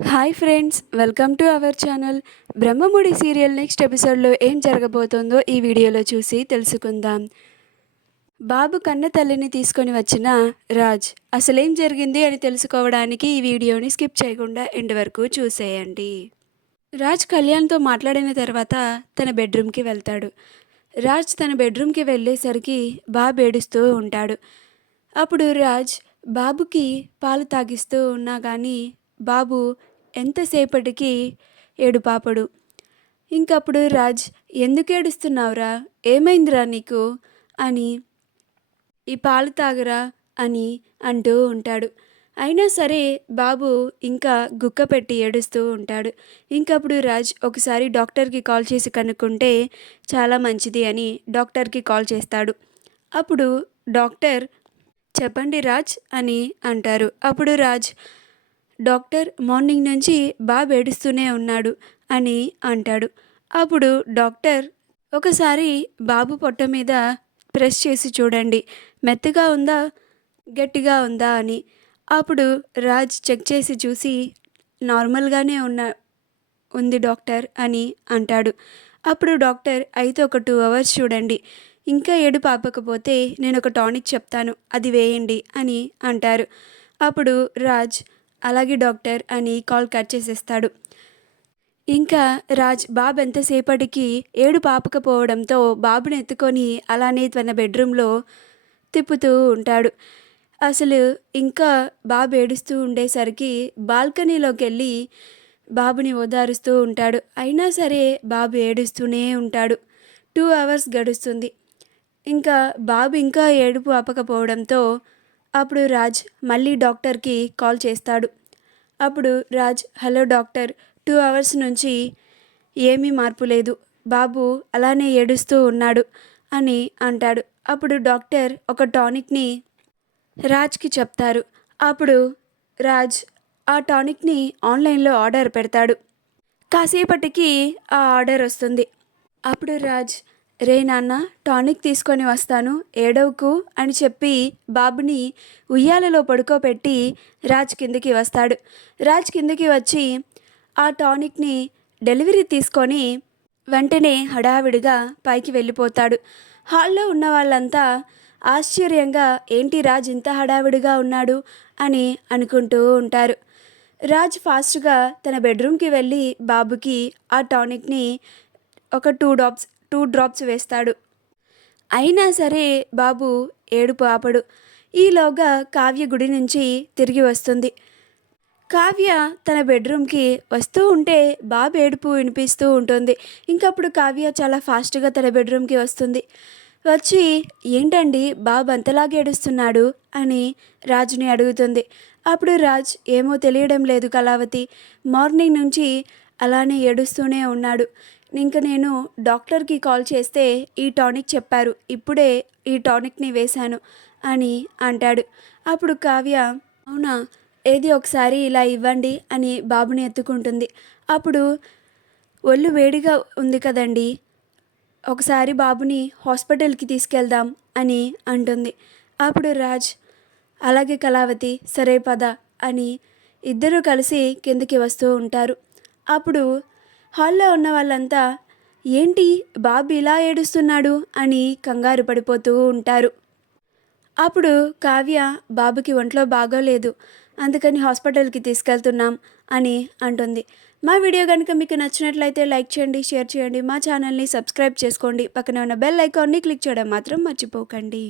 Hi friends, welcome to our channel. Brahmamudi serial next ఎపిసోడ్లో ఏం జరగబోతోందో ఈ వీడియోలో చూసి తెలుసుకుందాం. బాబు కన్న తల్లిని తీసుకొని వచ్చిన రాజ్ అసలేం జరిగింది అని తెలుసుకోవడానికి ఈ వీడియోని స్కిప్ చేయకుండా ఎండ్ వరకు చూసేయండి. రాజ్ కళ్యాణ్తో మాట్లాడిన తర్వాత తన బెడ్రూమ్కి వెళ్తాడు. రాజ్ తన బెడ్రూమ్కి వెళ్ళేసరికి బాబు ఏడుస్తూ ఉంటాడు. అప్పుడు రాజ్ బాబుకి పాలు తాగిస్తూ ఉన్నా కానీ బాబు ఎంతసేపటికి ఏడుపాపడు. ఇంకప్పుడు రాజ్, ఎందుకు ఏడుస్తున్నావురా, ఏమైందిరా నీకు అని, ఈ పాలు తాగరా అని అంటూ ఉంటాడు. అయినా సరే బాబు ఇంకా గుక్క పెట్టి ఏడుస్తూ ఉంటాడు. ఇంకప్పుడు రాజ్ ఒకసారి డాక్టర్కి కాల్ చేసి కనుక్కుంటే చాలా మంచిది అని డాక్టర్కి కాల్ చేస్తాడు. అప్పుడు డాక్టర్, చెప్పండి రాజ్ అని అంటారు. అప్పుడు రాజ్, డాక్టర్, మార్నింగ్ నుంచి బాబు ఏడుస్తూనే ఉన్నాడు అని అంటాడు. అప్పుడు డాక్టర్, ఒకసారి బాబు పొట్ట మీద ప్రెస్ చేసి చూడండి, మెత్తగా ఉందా గట్టిగా ఉందా అని. అప్పుడు రాజ్ చెక్ చేసి చూసి నార్మల్గానే ఉంది డాక్టర్ అని అంటాడు. అప్పుడు డాక్టర్, అయితే ఒక 2 అవర్స్ చూడండి, ఇంకా ఏడుపు ఆపకపోతే నేను ఒక టానిక్ చెప్తాను, అది వేయండి అని అంటారు. అప్పుడు రాజ్, అలాగే డాక్టర్ అని కాల్ కట్ చేసేస్తాడు. ఇంకా రాజ్ బాబు ఎంతసేపటికి ఏడుపు ఆపకపోవడంతో బాబుని ఎత్తుకొని అలానే తన బెడ్రూమ్లో తిప్పుతూ ఉంటాడు. అసలు ఇంకా బాబు ఏడుస్తూ ఉండేసరికి బాల్కనీలోకి వెళ్ళి బాబుని ఓదారుస్తూ ఉంటాడు. అయినా సరే బాబు ఏడుస్తూనే ఉంటాడు. 2 అవర్స్ గడుస్తుంది. ఇంకా బాబు ఇంకా ఏడుపు ఆపకపోవడంతో అప్పుడు రాజ్ మళ్ళీ డాక్టర్కి కాల్ చేస్తాడు. అప్పుడు రాజ్, హలో డాక్టర్, 2 అవర్స్ నుంచి ఏమీ మార్పు లేదు, బాబు అలానే ఏడుస్తూ ఉన్నాడు అని అంటాడు. అప్పుడు డాక్టర్ ఒక టానిక్ని రాజ్కి చెప్తారు. అప్పుడు రాజ్ ఆ టానిక్ని ఆన్లైన్లో ఆర్డర్ పెడతాడు. కాసేపటికి ఆ ఆర్డర్ వస్తుంది. అప్పుడు రాజ్, రే నాన్న, టానిక్ తీసుకొని వస్తాను, ఏడవకు అని చెప్పి బాబుని ఉయ్యాలలో పడుకోబెట్టి రాజ్ కిందకి వస్తాడు. రాజ్ కిందకి వచ్చి ఆ టానిక్ని డెలివరీ తీసుకొని వెంటనే హడావిడిగా పైకి వెళ్ళిపోతాడు. హాల్లో ఉన్న వాళ్ళంతా ఆశ్చర్యంగా, ఏంటి రాజ్ ఇంత హడావిడిగా ఉన్నాడు అని అనుకుంటూ ఉంటారు. రాజ్ ఫాస్ట్గా తన బెడ్రూమ్కి వెళ్ళి బాబుకి ఆ టానిక్ని ఒక 2 డ్రాప్స్ వేస్తాడు. అయినా సరే బాబు ఏడుపు ఆపడు. ఈలోగా కావ్య గుడి నుంచి తిరిగి వస్తుంది. కావ్య తన బెడ్రూమ్కి వస్తూ ఉంటే బాబు ఏడుపు వినిపిస్తూ ఉంటుంది. ఇంకప్పుడు కావ్య చాలా ఫాస్ట్గా తన బెడ్రూమ్కి వస్తుంది. వచ్చి, ఏంటండి బాబు అంతలాగా ఏడుస్తున్నాడు అని రాజుని అడుగుతుంది. అప్పుడు రాజ్, ఏమో తెలియడం లేదు కళావతి, మార్నింగ్ నుంచి అలానే ఏడుస్తూనే ఉన్నాడు. ఇంక నేను డాక్టర్కి కాల్ చేస్తే ఈ టానిక్ చెప్పారు, ఇప్పుడే ఈ టానిక్ని వేశాను అని అంటాడు. అప్పుడు కావ్య, అవునా, ఏది ఒకసారి ఇలా ఇవ్వండి అని బాబుని ఎత్తుకుంటుంది. అప్పుడు ఒళ్ళు వేడిగా ఉంది కదండి, ఒకసారి బాబుని హాస్పిటల్కి తీసుకెళ్దాం అని అంటుంది. అప్పుడు రాజ్, అలాగే కళావతి, సరే పద అని ఇద్దరూ కలిసి కిందకి వస్తూ ఉంటారు. అప్పుడు హాల్లో ఉన్న వాళ్ళంతా, ఏంటి బాబు ఇలా ఏడుస్తున్నాడు అని కంగారు పడిపోతూ ఉంటారు. అప్పుడు కావ్య, బాబుకి ఒంట్లో బాగోలేదు, అందుకని హాస్పిటల్కి తీసుకెళ్తున్నాం అని అంటుంది. మా వీడియో కనుక మీకు నచ్చినట్లయితే లైక్ చేయండి, షేర్ చేయండి, మా ఛానల్ని సబ్స్క్రైబ్ చేసుకోండి, పక్కన ఉన్న బెల్ ఐకాన్ని క్లిక్ చేయడం మాత్రం మర్చిపోకండి.